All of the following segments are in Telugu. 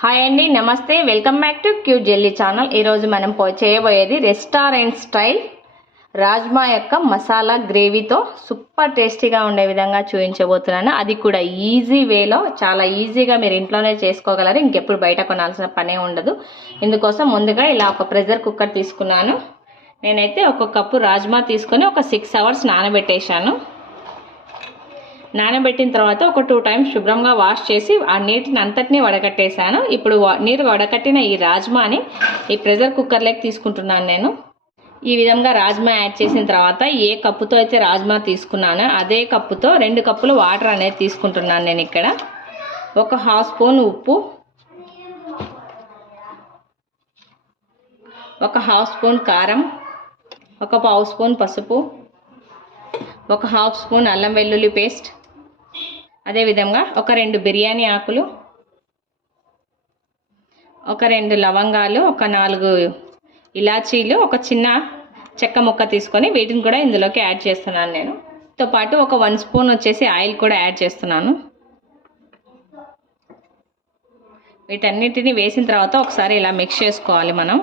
హాయ్ అండి, నమస్తే. Welcome back to cute jelly channel. ఈరోజు మనం చేయబోయేది రెస్టారెంట్ స్టైల్ రాజ్మా యొక్క మసాలా గ్రేవీతో సూపర్ టేస్టీగా ఉండే విధంగా చూపించబోతున్నాను. అది కూడా ఈజీ వేలో, చాలా ఈజీగా మీరు ఇంట్లోనే చేసుకోగలరు. ఇంకెప్పుడు బయట కొనాల్సిన పనే ఉండదు. ఇందుకోసం ముందుగా ఇలా ఒక ప్రెషర్ కుక్కర్ తీసుకున్నాను. నేనైతే ఒక కప్పు రాజ్మా తీసుకొని ఒక 6 hours నానబెట్టేశాను. నానబెట్టిన తర్వాత ఒక 2 times శుభ్రంగా వాష్ చేసి ఆ నీటిని అంతటినీ వడకట్టేశాను. ఇప్పుడు నీరు వడకట్టిన ఈ రాజ్మాని ఈ ప్రెషర్ కుక్కర్లోకి తీసుకుంటున్నాను. నేను ఈ విధంగా రాజ్మా యాడ్ చేసిన తర్వాత ఏ కప్పుతో అయితే రాజ్మా తీసుకున్నానో అదే కప్పుతో 2 కప్పులు వాటర్ అనేది తీసుకుంటున్నాను. నేను ఇక్కడ ఒక 1/2 స్పూన్ ఉప్పు, ఒక 1/2 స్పూన్ కారం, ఒక 1/2 స్పూన్ పసుపు, ఒక 1/2 స్పూన్ అల్లం వెల్లుల్లి పేస్ట్, అదేవిధంగా ఒక 2 బిర్యానీ ఆకులు, ఒక 2 లవంగాలు, ఒక 4 ఇలాచీలు, ఒక చిన్న చెక్క ముక్క తీసుకొని వీటిని కూడా ఇందులోకి యాడ్ చేస్తున్నాను. నేను తో పాటు ఒక 1 స్పూన్ వచ్చేసి ఆయిల్ కూడా యాడ్ చేస్తున్నాను. వీటన్నిటిని వేసిన తర్వాత ఒకసారి ఇలా మిక్స్ చేసుకోవాలి. మనం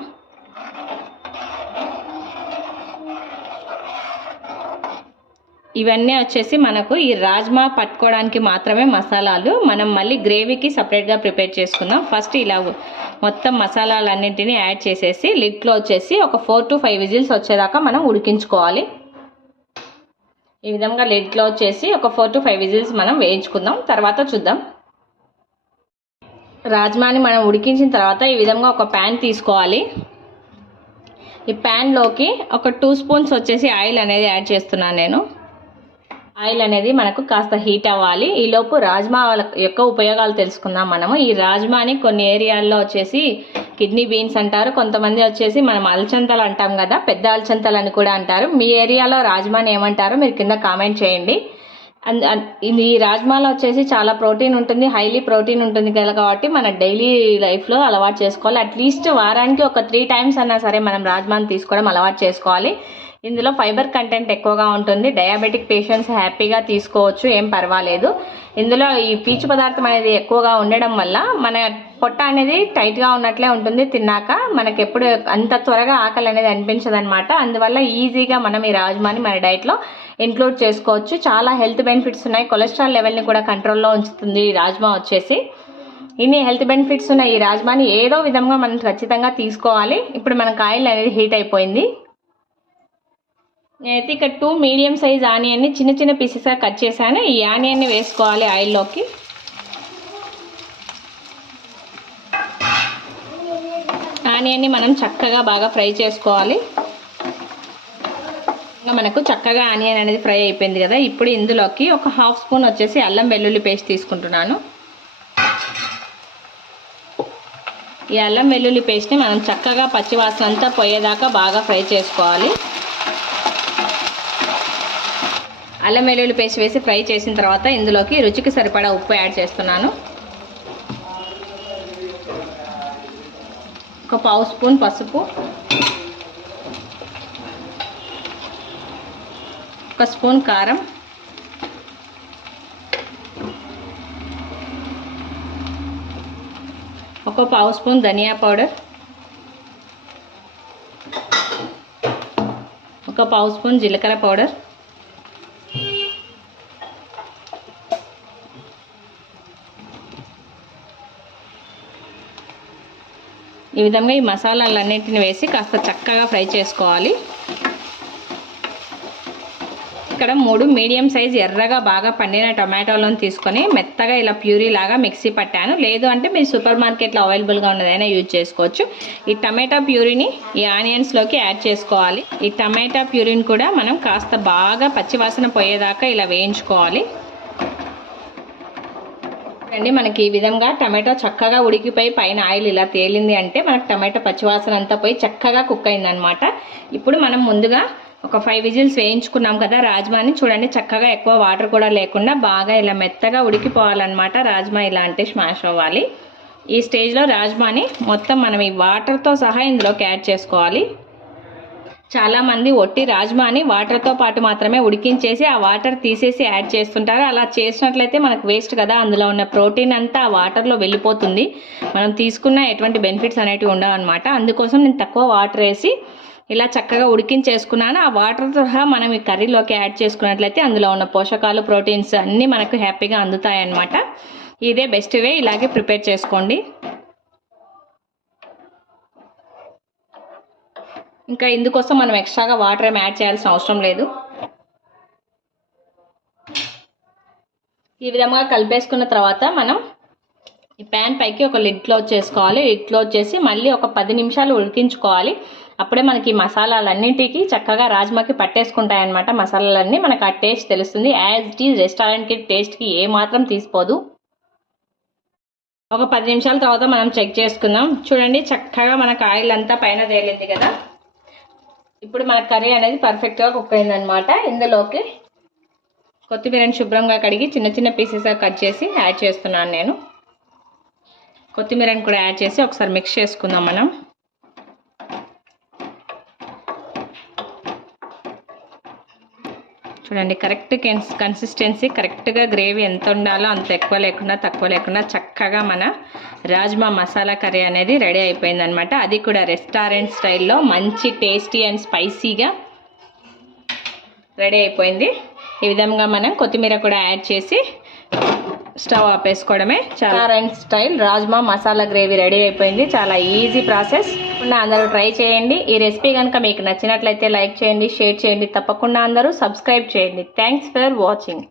ఇవన్నీ వచ్చేసి మనకు ఈ రాజ్మా పట్టుకోవడానికి మాత్రమే మసాలాలు. మనం మళ్ళీ గ్రేవీకి సపరేట్గా ప్రిపేర్ చేసుకుందాం. ఫస్ట్ ఇలా మొత్తం మసాలాలన్నింటినీ యాడ్ చేసేసి లిడ్లో వచ్చేసి ఒక 4 to 5 విజిల్స్ వచ్చేదాకా మనం ఉడికించుకోవాలి. ఈ విధంగా లిడ్లో వచ్చేసి ఒక 4 to 5 విజిల్స్ మనం వేయించుకుందాం. తర్వాత చూద్దాం. రాజ్మాని మనం ఉడికించిన తర్వాత ఈ విధంగా ఒక ప్యాన్ తీసుకోవాలి. ఈ ప్యాన్లోకి ఒక 2 స్పూన్స్ వచ్చేసి ఆయిల్ అనేది యాడ్ చేస్తున్నాను. నేను ఆయిల్ అనేది మనకు కాస్త హీట్ అవ్వాలి. ఈలోపు రాజ్మా యొక్క ఉపయోగాలు తెలుసుకుందాం. మనము ఈ రాజ్మాని కొన్ని ఏరియాల్లో వచ్చేసి కిడ్నీ బీన్స్ అంటారు, కొంతమంది వచ్చేసి మనం అలచంతలు అంటాం కదా, పెద్ద అలచంతలు అని కూడా అంటారు. మీ ఏరియాలో రాజ్మాని ఏమంటారో మీరు కింద కామెంట్ చేయండి. ఈ రాజ్మాలో వచ్చేసి చాలా ప్రోటీన్ ఉంటుంది, హైలీ ప్రోటీన్ ఉంటుంది కదా, కాబట్టి మన డైలీ లైఫ్లో అలవాటు చేసుకోవాలి. అట్లీస్ట్ వారానికి ఒక 3 times అన్నా సరే మనం రాజ్మాని తీసుకోవడం అలవాటు చేసుకోవాలి. ఇందులో ఫైబర్ కంటెంట్ ఎక్కువగా ఉంటుంది. డయాబెటిక్ పేషెంట్స్ హ్యాపీగా తీసుకోవచ్చు, ఏం పర్వాలేదు. ఇందులో ఈ పీచు పదార్థం అనేది ఎక్కువగా ఉండడం వల్ల మన పొట్ట అనేది టైట్గా ఉన్నట్లే ఉంటుంది. తిన్నాక మనకి ఎప్పుడు అంత త్వరగా ఆకలి అనేది అనిపించదు అనమాట. అందువల్ల ఈజీగా మనం ఈ రాజ్మాని మన డైట్లో ఇంక్లూడ్ చేసుకోవచ్చు. చాలా హెల్త్ బెనిఫిట్స్ ఉన్నాయి. కొలెస్ట్రాల్ లెవెల్ని కూడా కంట్రోల్లో ఉంచుతుంది ఈ రాజ్మా వచ్చేసి. ఇన్ని హెల్త్ బెనిఫిట్స్ ఉన్న ఈ రాజ్మాని ఏదో విధంగా మనం ఖచ్చితంగా తీసుకోవాలి. ఇప్పుడు మనకు ఆయిల్ అనేది హీట్ అయిపోయింది. నేనైతే ఇక్కడ 2 మీడియం సైజ్ ఆనియన్ని చిన్న చిన్న పీసెస్గా కట్ చేశాను. ఈ ఆనియన్ని వేసుకోవాలి ఆయిల్లోకి. ఆనియన్ని మనం చక్కగా బాగా ఫ్రై చేసుకోవాలి. మనకు చక్కగా ఆనియన్ అనేది ఫ్రై అయిపోయింది కదా. ఇప్పుడు ఇందులోకి ఒక 1/2 స్పూన్ వచ్చేసి అల్లం వెల్లుల్లి పేస్ట్ తీసుకుంటున్నాను. ఈ అల్లం వెల్లుల్లి పేస్ట్ని మనం చక్కగా పచ్చివాసన అంతా పోయేదాకా బాగా ఫ్రై చేసుకోవాలి. అల్లం వెల్లుల్లి పేస్ట్ వేసి ఫ్రై చేసిన తర్వాత ఇందులోకి రుచికి సరిపడా ఉప్పు యాడ్ చేస్తున్నాను. ఒక 1/2 స్పూన్ పసుపు, ఒక స్పూన్ కారం, ఒక 1/2 స్పూన్ ధనియా పౌడర్, ఒక 1/2 స్పూన్ జీలకర్ర పౌడర్, ఈ విధంగా ఈ మసాలాలన్నింటిని వేసి కాస్త చక్కగా ఫ్రై చేసుకోవాలి. ఇక్కడ 3 మీడియం సైజ్ ఎర్రగా బాగా పండిన టొమాటోలను తీసుకొని మెత్తగా ఇలా ప్యూరీ లాగా మిక్సీ పట్టాను. లేదు అంటే మీరు సూపర్ మార్కెట్లో అవైలబుల్గా ఉన్నదైనా యూజ్ చేసుకోవచ్చు. ఈ టమాటా ప్యూరీని ఈ ఆనియన్స్లోకి యాడ్ చేసుకోవాలి. ఈ టమాటా ప్యూరీని కూడా మనం కాస్త బాగా పచ్చివాసన పోయేదాకా ఇలా వేయించుకోవాలి. అండి మనకి ఈ విధంగా టమాటో చక్కగా ఉడికిపోయి పైన ఆయిల్ ఇలా తేలింది అంటే మనకు టమాటో పచ్చివాసన అంతా పోయి చక్కగా కుక్ అయిందనమాట. ఇప్పుడు మనం ముందుగా ఒక 5 విజిల్స్ వేయించుకున్నాం కదా రాజ్మాని. చూడండి చక్కగా ఎక్కువ వాటర్ కూడా లేకుండా బాగా ఇలా మెత్తగా ఉడికిపోవాలన్నమాట. రాజ్మా ఇలా అంటే స్మాష్ అవ్వాలి. ఈ స్టేజ్లో రాజ్మాని మొత్తం మనం ఈ వాటర్తో సహా ఇందులోకి యాడ్ చేసుకోవాలి. చాలామంది ఒట్టి రాజ్మాని వాటర్తో పాటు మాత్రమే ఉడికించేసి ఆ వాటర్ తీసేసి యాడ్ చేస్తుంటారు. అలా చేసినట్లయితే మనకు వేస్ట్ కదా, అందులో ఉన్న ప్రోటీన్ అంతా ఆ వాటర్లో వెళ్ళిపోతుంది. మనం తీసుకున్న ఎటువంటి బెనిఫిట్స్ అనేవి ఉండవు అనమాట. అందుకోసం నేను తక్కువ వాటర్ వేసి ఇలా చక్కగా ఉడికించేసుకున్నాను. ఆ వాటర్తో సహా మనం ఈ కర్రీలోకి యాడ్ చేసుకున్నట్లయితే అందులో ఉన్న పోషకాలు, ప్రోటీన్స్ అన్నీ మనకు హ్యాపీగా అందుతాయి అన్నమాట. ఇదే బెస్ట్ వే, ఇలాగే ప్రిపేర్ చేసుకోండి. ఇంకా ఇందుకోసం మనం ఎక్స్ట్రాగా వాటర్ ఏం యాడ్ చేయాల్సిన అవసరం లేదు. ఈ విధంగా కలిపేసుకున్న తర్వాత మనం ఈ ప్యాన్ పైకి ఒక లిడ్ క్లోజ్ చేసుకోవాలి. లిడ్ క్లోజ్ చేసి మళ్ళీ ఒక 10 నిమిషాలు ఉడికించుకోవాలి. అప్పుడే మనకి మసాలాలన్నింటికి చక్కగా రాజ్మాకి పట్టేసుకుంటాయన్నమాట. మసాలాలన్నీ మనకు ఆ టేస్ట్ తెలుస్తుంది. యాజ్ ఇట్ ఈజ్ రెస్టారెంట్కి టేస్ట్కి ఏమాత్రం తీసిపోదు. ఒక 10 నిమిషాల తర్వాత మనం చెక్ చేసుకుందాం. చూడండి, చక్కగా మనకు ఆయిల్ అంతా పైన తేలింది కదా. ఇప్పుడు మన కర్రీ అనేది పర్ఫెక్ట్గా కుక్ అయిందనమాట. ఇందులోకి కొత్తిమీరని శుభ్రంగా కడిగి చిన్న చిన్న పీసెస్గా కట్ చేసి యాడ్ చేస్తున్నాను నేను. కొత్తిమీరని కూడా యాడ్ చేసి ఒకసారి మిక్స్ చేసుకుందాం మనం. చూడండి, కరెక్ట్ కన్సిస్టెన్సీ, కరెక్ట్గా గ్రేవీ ఎంత ఉండాలో అంత ఎక్కువ లేకుండా తక్కువ లేకుండా చక్కగా మన రాజ్మా మసాలా కర్రీ అనేది రెడీ అయిపోయిందనమాట. అది కూడా రెస్టారెంట్ స్టైల్లో మంచి టేస్టీ అండ్ స్పైసీగా రెడీ అయిపోయింది. ఈ విధంగా మనం కొత్తిమీర కూడా యాడ్ చేసి స్టవ్ ఆపేసుకోవడమే. Restaurant style rajma masala gravy ready అయిపోయింది. చాలా ఈజీ ప్రాసెస్. అందరూ ట్రై చేయండి. ఈ రెసిపీ కనుక మీకు నచ్చినట్లయితే లైక్ చేయండి, షేర్ చేయండి. తప్పకుండా అందరూ సబ్స్క్రైబ్ చేయండి. Thanks for watching.